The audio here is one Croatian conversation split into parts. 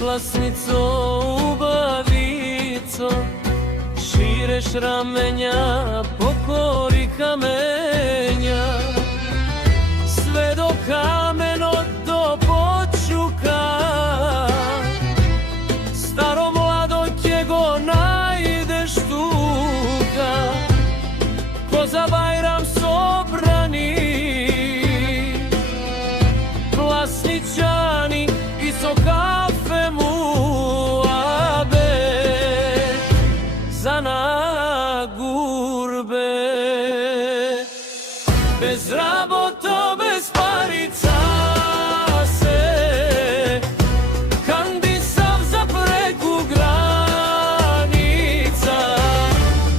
Vlasnico ubavico, šireš ramenja, pokori kamenja, sve do kameno do počuka. Staro mlado kjego najdeš tuga, ko za Bajram sobrani, vlasničani i so kafe mu abe za nagurbe. Bez rabota, bez parica se kandisav za preko granica,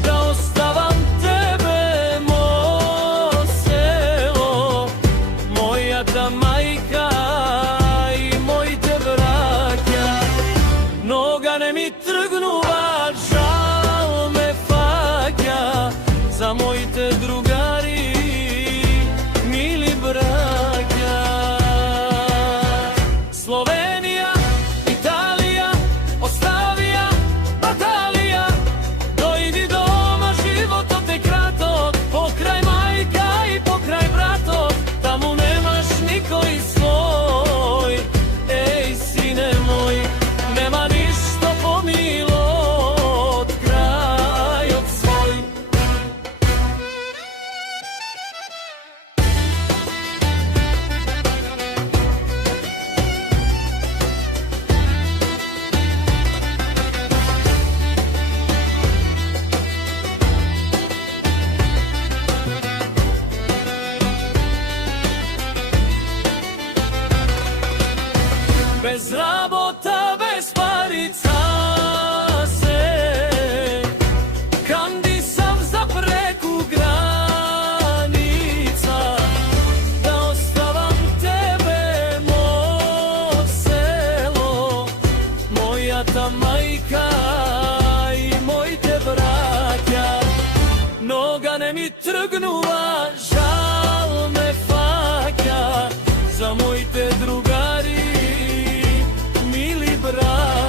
da ostavam tebe mo selo, moja ta majka i moj te bratja. Noga ne mi trgnuva, žal me fakja, za moj te drugari mili bratja. Slovenija, Italija, Ostavija, Batalija, dojdi doma, život te kratok, pokraj majka i pokraj brato, tamo nemaš nikoj svoj. Ej, sine moj, nema ništa pomilo od krajog svoj. Bez rabota, bez parica se kandisav za preko granica, da ostavam tebe mo selo, moja ta majka i moj te bratja. Noga ne mi trgnuva, žal me fakja, za moj te drugari mili brat.